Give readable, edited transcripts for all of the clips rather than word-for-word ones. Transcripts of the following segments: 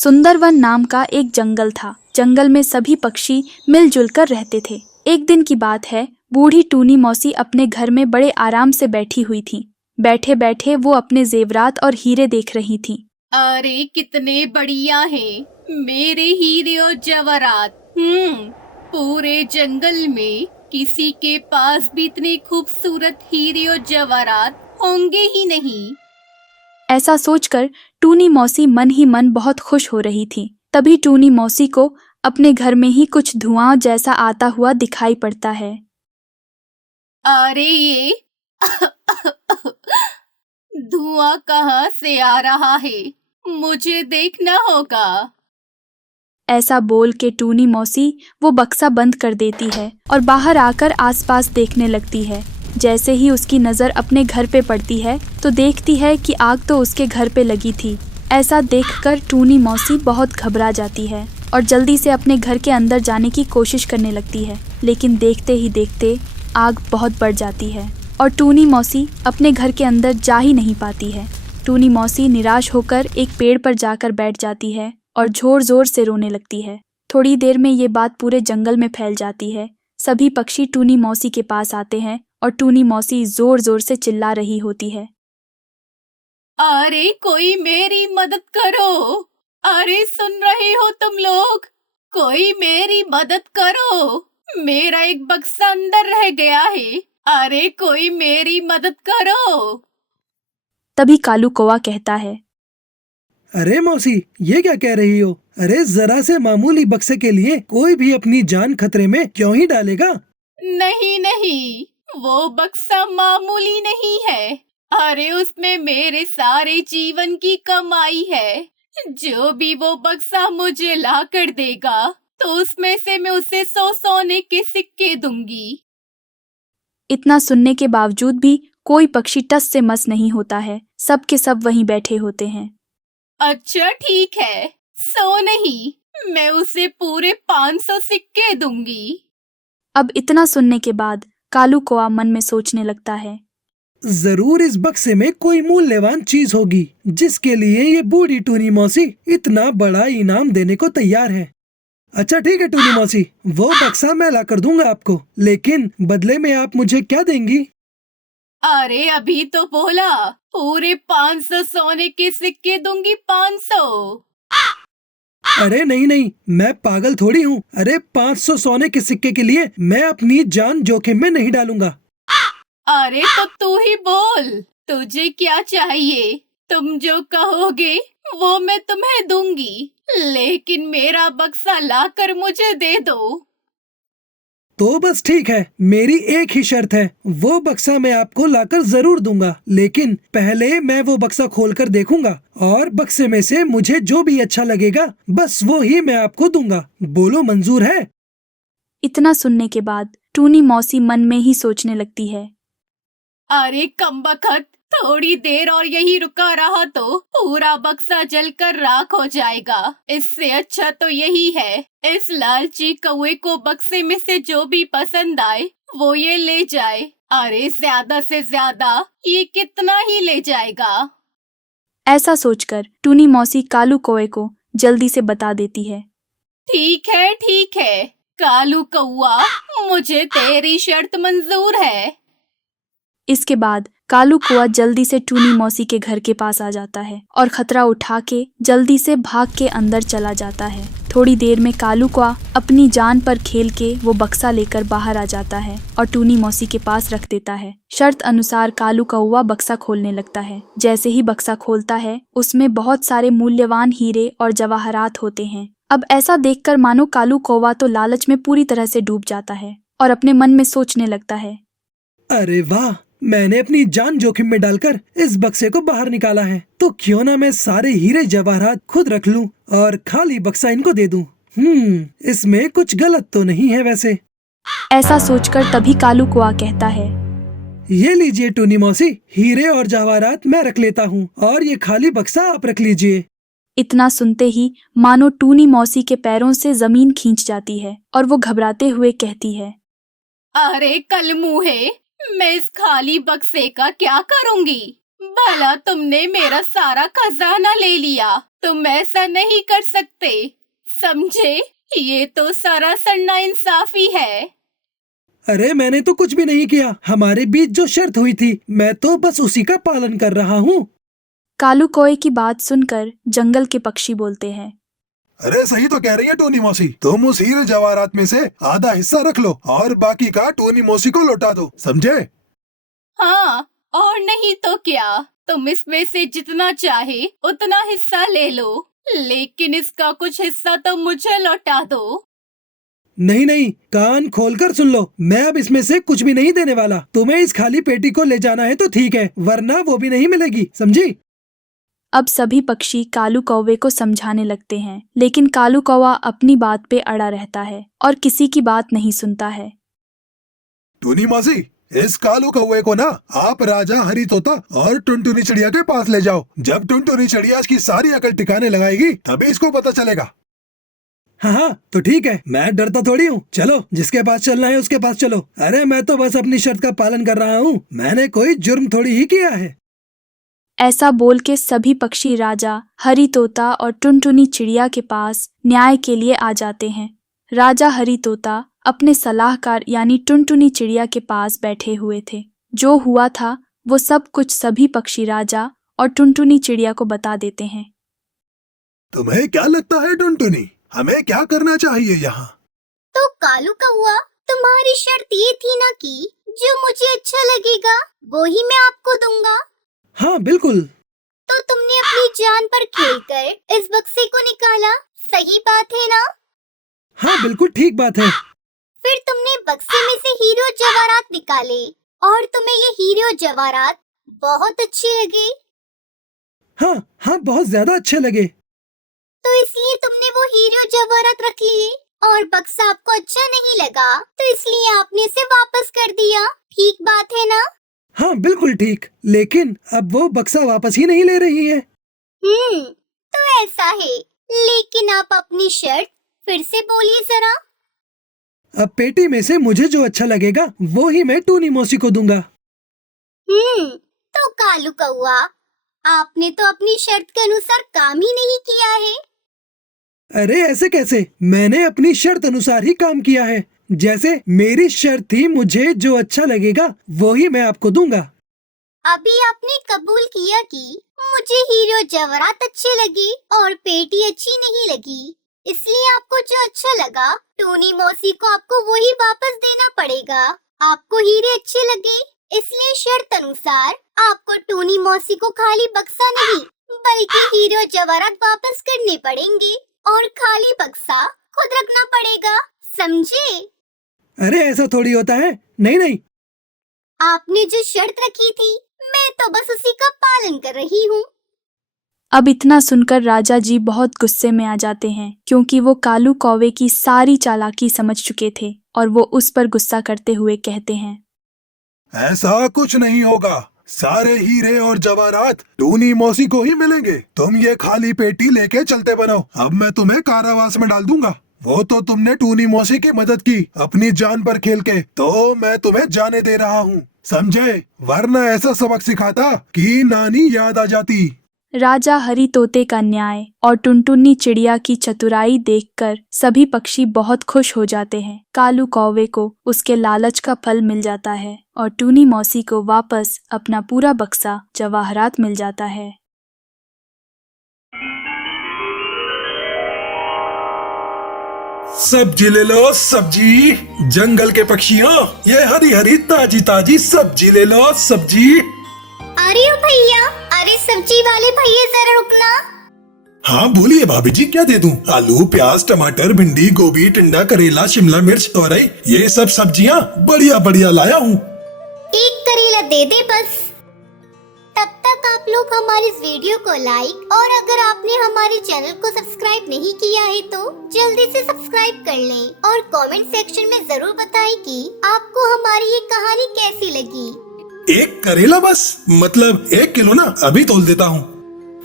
सुंदरवन नाम का एक जंगल था। जंगल में सभी पक्षी मिलजुल कर रहते थे। एक दिन की बात है, बूढ़ी टूनी मौसी अपने घर में बड़े आराम से बैठी हुई थी। बैठे बैठे वो अपने जेवरात और हीरे देख रही थी। अरे कितने बढ़िया हैं मेरे हीरे और जवाहरात। पूरे जंगल में किसी के पास भी इतने खूबसूरत हीरे और जवाहरात होंगे ही नहीं। ऐसा सोचकर टूनी मौसी मन ही मन बहुत खुश हो रही थी। तभी टूनी मौसी को अपने घर में ही कुछ धुआं जैसा आता हुआ दिखाई पड़ता है। अरे ये धुआं कहाँ से आ रहा है? मुझे देखना होगा। ऐसा बोल के टूनी मौसी वो बक्सा बंद कर देती है और बाहर आकर आसपास देखने लगती है। जैसे ही उसकी नज़र अपने घर पे पड़ती है तो देखती है कि आग तो उसके घर पे लगी थी। ऐसा देखकर टूनी मौसी बहुत घबरा जाती है और जल्दी से अपने घर के अंदर जाने की कोशिश करने लगती है, लेकिन देखते ही देखते आग बहुत बढ़ जाती है और टूनी मौसी अपने घर के अंदर जा ही नहीं पाती है। टूनी मौसी निराश होकर एक पेड़ पर जाकर बैठ जाती है और जोर जोर से रोने लगती है। थोड़ी देर में ये बात पूरे जंगल में फैल जाती है। सभी पक्षी टूनी मौसी के पास आते हैं और टूनी मौसी जोर जोर से चिल्ला रही होती है। अरे कोई मेरी मदद करो! अरे सुन रहे हो तुम लोग? कोई मेरी मदद करो! मेरा एक बक्सा अंदर रह गया है। अरे कोई मेरी मदद करो! तभी कालू कौवा कहता है, अरे मौसी, ये क्या कह रही हो? अरे जरा से मामूली बक्से के लिए कोई भी अपनी जान खतरे में क्यों ही डालेगा? नहीं नहीं, वो बक्सा मामूली नहीं है। अरे उसमें मेरे सारे जीवन की कमाई है। जो भी वो बक्सा मुझे ला कर देगा तो उसमें से मैं उसे 100 सोने के सिक्के दूंगी। इतना सुनने के बावजूद भी कोई पक्षी टस से मस नहीं होता है। सब के सब वहीं बैठे होते हैं। अच्छा ठीक है, 100 नहीं, मैं उसे पूरे 500 सिक्के दूंगी। अब इतना सुनने के बाद कालू कौवा मन में सोचने लगता है, जरूर इस बक्से में कोई मूल्यवान चीज होगी जिसके लिए ये बूढ़ी टूनी मौसी इतना बड़ा इनाम देने को तैयार है। अच्छा ठीक है टूनी मौसी, वो बक्सा मैं ला कर दूंगा आपको, लेकिन बदले में आप मुझे क्या देंगी? अरे अभी तो बोला, पूरे 500 सोने के सिक्के दूंगी। 500। अरे नहीं नहीं, मैं पागल थोड़ी हूँ। अरे 500 सोने के सिक्के के लिए मैं अपनी जान जोखिम में नहीं डालूंगा। अरे तो तू ही बोल, तुझे क्या चाहिए? तुम जो कहोगे वो मैं तुम्हें दूंगी, लेकिन मेरा बक्सा लाकर मुझे दे दो। तो बस ठीक है, मेरी एक ही शर्त है, वो बक्सा मैं आपको लाकर जरूर दूंगा, लेकिन पहले मैं वो बक्सा खोलकर देखूंगा और बक्से में से मुझे जो भी अच्छा लगेगा बस वो ही मैं आपको दूंगा। बोलो मंजूर है? इतना सुनने के बाद टूनी मौसी मन में ही सोचने लगती है, अरे कमबख्त, थोड़ी देर और यही रुका रहा तो पूरा बक्सा जलकर राख हो जाएगा। इससे अच्छा तो यही है, इस लालची कौवे को बक्से में से जो भी पसंद आए वो ये ले जाए। अरे ज्यादा से ज्यादा ये कितना ही ले जाएगा? ऐसा सोचकर टूनी मौसी कालू कौवे को जल्दी से बता देती है। ठीक है कालू कौआ, मुझे तेरी शर्त मंजूर है। इसके बाद कालू कौवा जल्दी से टूनी मौसी के घर के पास आ जाता है और खतरा उठा के जल्दी से भाग के अंदर चला जाता है। थोड़ी देर में कालू कौवा अपनी जान पर खेल के वो बक्सा लेकर बाहर आ जाता है और टूनी मौसी के पास रख देता है। शर्त अनुसार कालू कौवा बक्सा खोलने लगता है। जैसे ही बक्सा खोलता है उसमें बहुत सारे मूल्यवान हीरे और जवाहरात होते हैं। अब ऐसा देखकर मानो कालू कौवा तो लालच में पूरी तरह से डूब जाता है और अपने मन में सोचने लगता है, अरे वाह, मैंने अपनी जान जोखिम में डालकर इस बक्से को बाहर निकाला है, तो क्यों ना मैं सारे हीरे जवाहरात खुद रख लूं और खाली बक्सा इनको दे दूं। इसमें कुछ गलत तो नहीं है वैसे। ऐसा सोचकर तभी कालू कौवा कहता है, ये लीजिए टूनी मौसी, हीरे और जवाहरात मैं रख लेता हूँ और ये खाली बक्सा आप रख लीजिए। इतना सुनते ही मानो टूनी मौसी के पैरों से जमीन खींच जाती है और वो घबराते हुए कहती है, अरे कलमुहे, मैं इस खाली बक्से का क्या करूंगी? भला तुमने मेरा सारा खजाना ले लिया तुम ऐसा नहीं कर सकते, समझे? ये तो सरासर नाइंसाफी है। अरे मैंने तो कुछ भी नहीं किया। हमारे बीच जो शर्त हुई थी मैं तो बस उसी का पालन कर रहा हूँ। कालू कौवे की बात सुनकर जंगल के पक्षी बोलते हैं। अरे सही तो कह रही है टूनी मौसी। तुम उस हीरे जवाहरात में से आधा हिस्सा रख लो और बाकी का टूनी मौसी को लौटा दो, समझे? हाँ, और नहीं तो क्या, तुम इसमें से जितना चाहे उतना हिस्सा ले लो, लेकिन इसका कुछ हिस्सा तो मुझे लौटा दो। नहीं नहीं, कान खोलकर सुन लो। मैं अब इसमें से कुछ भी नहीं देने वाला। तुम्हें इस खाली पेटी को ले जाना है तो ठीक है, वरना वो भी नहीं मिलेगी, समझी? अब सभी पक्षी कालू कौवे को समझाने लगते हैं, लेकिन कालू कौवा अपनी बात पे अड़ा रहता है और किसी की बात नहीं सुनता है। टूनी मौसी, इस कालू कौवे को ना आप राजा हरी तोता और टुनटुनी चिड़िया के पास ले जाओ। जब टुनटुनी चिड़िया इसकी सारी अकल ठिकाने लगाएगी तभी इसको पता चलेगा। हाँ हाँ तो ठीक है, मैं डरता थोड़ी हूँ। चलो, जिसके पास चलना है उसके पास चलो। अरे मैं तो बस अपनी शर्त का पालन कर रहा हूँ। मैंने कोई जुर्म थोड़ी ही किया है। ऐसा बोल के सभी पक्षी राजा हरी तोता और टुनटुनी चिड़िया के पास न्याय के लिए आ जाते हैं। राजा हरी तोता अपने सलाहकार यानी टुनटुनी चिड़िया के पास बैठे हुए थे। जो हुआ था वो सब कुछ सभी पक्षी राजा और टुनटुनी चिड़िया को बता देते हैं। तुम्हें क्या लगता है टुनटुनी, हमें क्या करना चाहिए यहाँ? तो कालू कौवा, तुम्हारी शर्त ये थी ना कि जो मुझे अच्छा लगेगा वो ही मैं आपको दूंगा। हाँ बिल्कुल। तो तुमने अपनी जान पर खेलकर इस बक्से को निकाला, सही बात है ना? हाँ बिल्कुल ठीक बात है। फिर तुमने बक्से में से हीरो जवाहरात निकाले और तुम्हें ये हीरो जवाहरात बहुत अच्छे लगे। हाँ हाँ, बहुत ज्यादा अच्छे लगे। तो इसलिए तुमने वो हीरो जवाहरात रख लिए और बक्सा आपको अच्छा नहीं लगा तो इसलिए आपने इसे वापस कर दिया। ठीक बात है ना? हाँ बिल्कुल ठीक, लेकिन अब वो बक्सा वापस ही नहीं ले रही है। तो ऐसा है, लेकिन आप अपनी शर्त फिर से बोलिए जरा। अब पेटी में से मुझे जो अच्छा लगेगा वो ही मैं टूनी मौसी को दूंगा। तो कालू कौवा, आपने तो अपनी शर्त के अनुसार काम ही नहीं किया है। अरे ऐसे कैसे, मैंने अपनी शर्त अनुसार ही काम किया है। जैसे मेरी शर्त थी मुझे जो अच्छा लगेगा वो ही मैं आपको दूंगा। अभी आपने कबूल किया कि मुझे हीरो जवाहरात अच्छे लगे और पेटी अच्छी नहीं लगी, इसलिए आपको जो अच्छा लगा टूनी मौसी को आपको वही वापस देना पड़ेगा। आपको हीरे अच्छे लगे इसलिए शर्त अनुसार आपको टूनी मौसी को खाली बक्सा नहीं बल्कि हीरो जवाहरात वापस करने पड़ेंगे और खाली बक्सा खुद रखना पड़ेगा, समझे? अरे ऐसा थोड़ी होता है। नहीं नहीं, आपने जो शर्त रखी थी मैं तो बस उसी का पालन कर रही हूँ। अब इतना सुनकर राजा जी बहुत गुस्से में आ जाते हैं, क्योंकि वो कालू कौवे की सारी चालाकी समझ चुके थे और वो उस पर गुस्सा करते हुए कहते हैं, ऐसा कुछ नहीं होगा। सारे हीरे और जवाहरात टूनी मौसी को ही मिलेंगे। तुम ये खाली पेटी लेके चलते बनो। अब मैं तुम्हें कारावास में डाल दूंगा। वो तो तुमने टूनी मौसी की मदद की अपनी जान पर खेल के, तो मैं तुम्हें जाने दे रहा हूँ, समझे? वरना ऐसा सबक सिखाता कि नानी याद आ जाती। राजा हरी तोते का न्याय और टुनटुनी चिड़िया की चतुराई देखकर सभी पक्षी बहुत खुश हो जाते हैं। कालू कौवे को उसके लालच का फल मिल जाता है और टूनी मौसी को वापस अपना पूरा बक्सा जवाहरात मिल जाता है। सब्जी ले लो, सब्जी। जंगल के पक्षियों, ये हरी हरी ताजी ताजी सब्जी ले लो, सब्जी। अरे ओ भैया, अरे सब्जी वाले भैया जरा रुकना। हाँ बोलिए भाभी जी, क्या दे दूं? आलू, प्याज, टमाटर, भिंडी, गोभी, टिंडा, करेला, शिमला मिर्च, तोरई, ये सब सब्जियाँ बढ़िया बढ़िया लाया हूँ। एक करेला दे दे बस। तब तक आप लोग हमारे इस वीडियो को लाइक और अगर आपने हमारे चैनल को सब्सक्राइब नहीं किया है तो जल्दी से सब्सक्राइब कर लें और कमेंट सेक्शन में जरूर बताएं कि आपको हमारी ये कहानी कैसी लगी। एक करेला बस, मतलब 1 किलो ना, अभी तोल देता हूँ।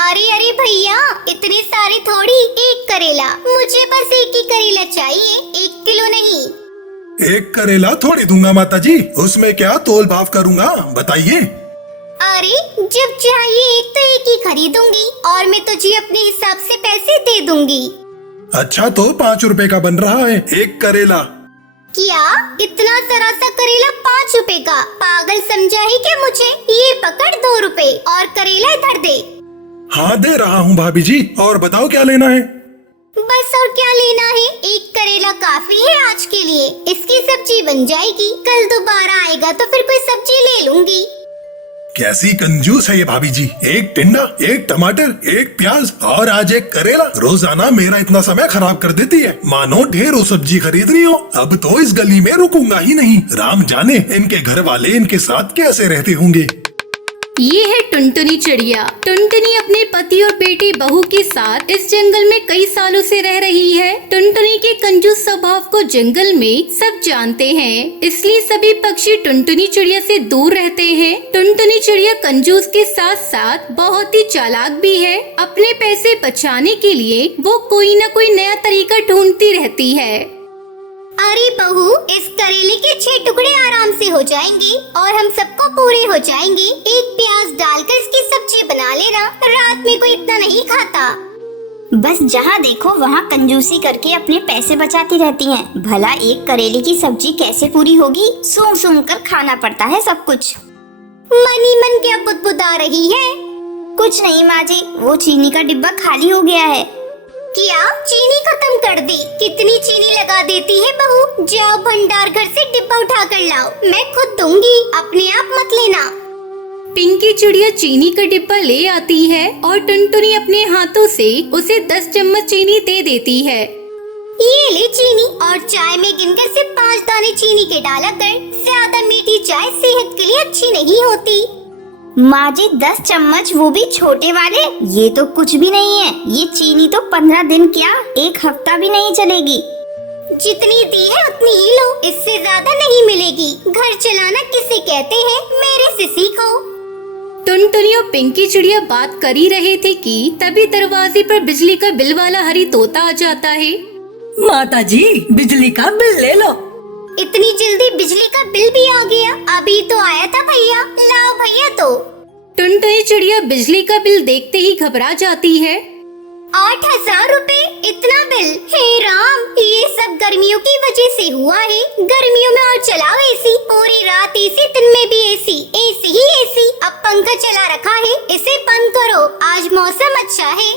अरे अरे भैया, इतने सारे थोड़ी, एक करेला। मुझे बस एक ही करेला चाहिए, 1 किलो नहीं। 1 करेला थोड़ी दूंगा माता जी, उसमें क्या तोल भाव करूँगा, बताइए। अरे जब चाहिए एक तो एक ही खरीदूंगी और मैं तुझे अपने हिसाब से पैसे दे दूंगी। अच्छा तो 5 रुपए का बन रहा है एक करेला। क्या इतना जरा सा करेला 5 रुपए का? पागल समझा है क्या मुझे? ये पकड़ 2 रुपए और करेला इधर दे। हाँ दे रहा हूँ भाभी जी, और बताओ क्या लेना है? बस और क्या लेना है, एक करेला काफी है आज के लिए। इसकी सब्जी बन जाएगी, कल दोबारा आएगा तो फिर कोई सब्जी ले लूंगी। कैसी कंजूस है ये भाभी जी, एक टिंडा, एक टमाटर, एक प्याज और आज एक करेला। रोजाना मेरा इतना समय खराब कर देती है, मानो ढेरों सब्जी खरीद रही हो। अब तो इस गली में रुकूंगा ही नहीं। राम जाने इनके घर वाले इनके साथ कैसे रहते होंगे। ये है टुनटुनी चिड़िया। टुनटुनी अपने पति और बेटी बहू के साथ इस जंगल में कई सालों से रह रही है। टुनटुनी के कंजूस स्वभाव को जंगल में सब जानते हैं, इसलिए सभी पक्षी टुनटुनी चिड़िया से दूर रहते हैं। टुनटुनी चिड़िया कंजूस के साथ साथ बहुत ही चालाक भी है। अपने पैसे बचाने के लिए वो कोई न कोई नया तरीका ढूंढती रहती है। अरे बहू, इस करेले के 6 टुकड़े आराम से हो जाएंगे और हम सबको पूरे हो जाएंगे। एक प्याज डालकर इसकी सब्जी बना लेना, रात में कोई इतना नहीं खाता। बस जहाँ देखो वहाँ कंजूसी करके अपने पैसे बचाती रहती हैं। भला एक करेले की सब्जी कैसे पूरी होगी? सूंघ सूंघ कर खाना पड़ता है सब कुछ। मन ही मन क्या बुदबुदा रही है? कुछ नहीं माँ जी, वो चीनी का डिब्बा खाली हो गया है। क्या चीनी खत्म कर दी? कितनी चीनी लगा देती है बहू। जाओ भंडार घर से डिब्बा उठा कर लाओ, मैं खुद दूंगी, अपने आप मत लेना। पिंकी चिड़िया चीनी का डिब्बा ले आती है और टुनटुनी अपने हाथों से उसे 10 चम्मच चीनी दे देती है। ये ले चीनी, और चाय में गिनकर सिर्फ 5 दाने चीनी के डाला कर। ज्यादा मीठी चाय सेहत के लिए अच्छी नहीं होती। माँ जी 10 चम्मच, वो भी छोटे वाले? ये तो कुछ भी नहीं है। ये चीनी तो 15 दिन क्या 1 हफ्ता भी नहीं चलेगी। जितनी दी है उतनी ही लो, इससे ज्यादा नहीं मिलेगी। घर चलाना किसे कहते हैं, मेरे से सीखो। टुनटुनी और पिंकी चिड़िया बात कर ही रहे थे कि तभी दरवाजे पर बिजली का बिल वाला हरी तोता आ जाता है। माता जी बिजली का बिल ले लो। इतनी जल्दी बिजली का बिल भी आ गया? अभी तो आया था भैया, लाओ भैया। तो टुनटुनी चिड़िया बिजली का बिल देखते ही घबरा जाती है। 8,000 रुपए, इतना बिल? हे राम, ये सब गर्मियों की वजह से हुआ है। गर्मियों में और चलाओ एसी, पूरी रात एसी, दिन में भी एसी, एसी ही एसी। अब पंखा चला रखा है, इसे बंद करो, आज मौसम अच्छा है।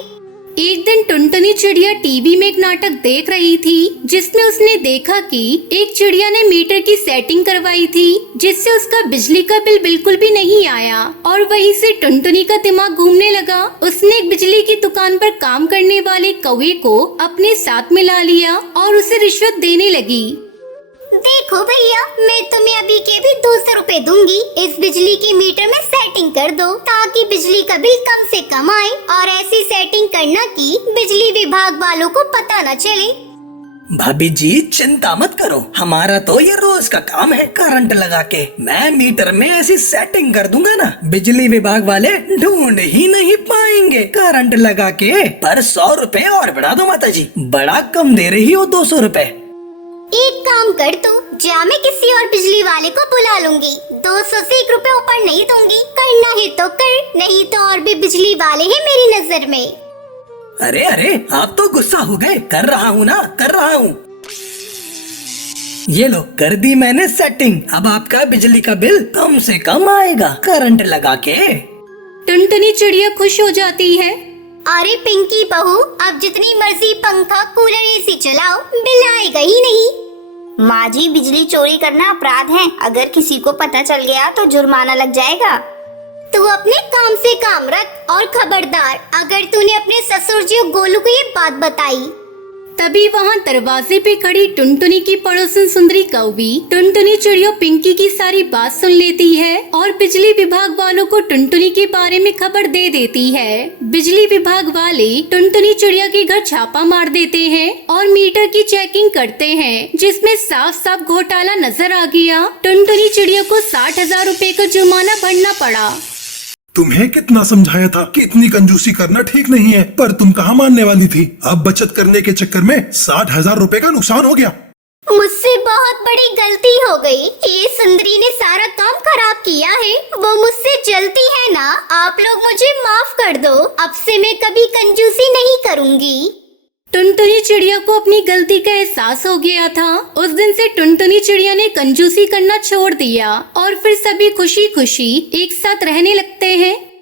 एक दिन टुनटुनी चिड़िया टीवी में एक नाटक देख रही थी, जिसमें उसने देखा कि एक चिड़िया ने मीटर की सेटिंग करवाई थी, जिससे उसका बिजली का बिल बिल्कुल भी नहीं आया। और वहीं से टुनटुनी का दिमाग घूमने लगा। उसने एक बिजली की दुकान पर काम करने वाले कौवे को अपने साथ मिला लिया और उसे रिश्वत देने लगी। देखो भैया, मैं तुम्हें अभी के भी 200 रुपए दूंगी। इस बिजली की मीटर में सेटिंग कर दो, ताकि बिजली का बिल कम से कम आए। और ऐसी सेटिंग करना कि बिजली विभाग वालों को पता न चले। भाभी जी चिंता मत करो, हमारा तो ये रोज का काम है। करंट लगा के मैं मीटर में ऐसी सेटिंग कर दूंगा ना, बिजली विभाग वाले ढूंढ ही नहीं पाएंगे। करंट लगा के पर 100 रुपए और बढ़ा दो माता जी, बड़ा कम दे रही हो 200 रुपए। एक काम कर तू, जा मैं किसी और बिजली वाले को बुला लूंगी। 200 से 1 रुपए ऊपर नहीं दूंगी। करना है तो कर, नहीं तो और भी बिजली वाले हैं मेरी नजर में। अरे अरे आप तो गुस्सा हो गए। कर रहा हूँ ना, कर रहा हूँ। ये लो कर दी मैंने सेटिंग। अब आपका बिजली का बिल कम से कम आएगा करंट लगा के। टुनटुनी चिड़िया खुश हो जाती है। अरे पिंकी बहू, अब जितनी मर्जी पंखा कूलर एसी चलाओ, बिल आएगा ही नहीं। माँ जी बिजली चोरी करना अपराध है, अगर किसी को पता चल गया तो जुर्माना लग जाएगा। तू अपने काम से काम रख, और खबरदार अगर तूने अपने ससुर जी और गोलू को ये बात बताई। तभी वहाँ दरवाजे पे खड़ी टुनटुनी की पड़ोसन सुंदरी कौवी टुनटुनी चिड़िया पिंकी की सारी बात सुन लेती है और बिजली विभाग वालों को टुनटुनी के बारे में खबर दे देती है। बिजली विभाग वाले टुनटुनी चिड़िया के घर छापा मार देते हैं और मीटर की चेकिंग करते हैं, जिसमें साफ साफ घोटाला नजर आ गया। टुनटुनी चिड़िया को 60,000 रुपए का जुर्माना भरना पड़ा। तुम्हें कितना समझाया था कि इतनी कंजूसी करना ठीक नहीं है, पर तुम कहाँ मानने वाली थी। अब बचत करने के चक्कर में 60,000 रुपए का नुकसान हो गया। मुझसे बहुत बड़ी गलती हो गई। ये सुंदरी ने सारा काम खराब किया है। वो मुझसे जलती है ना। आप लोग मुझे माफ कर दो। अब से मैं कभी कंजूसी नहीं करूंगी। टुनटुनी चिड़िया को अपनी गलती का एहसास हो गया था। उस दिन से टुनटुनी चिड़िया ने कंजूसी करना छोड़ दिया और फिर सभी खुशी खुशी एक साथ रहने लगते हैं।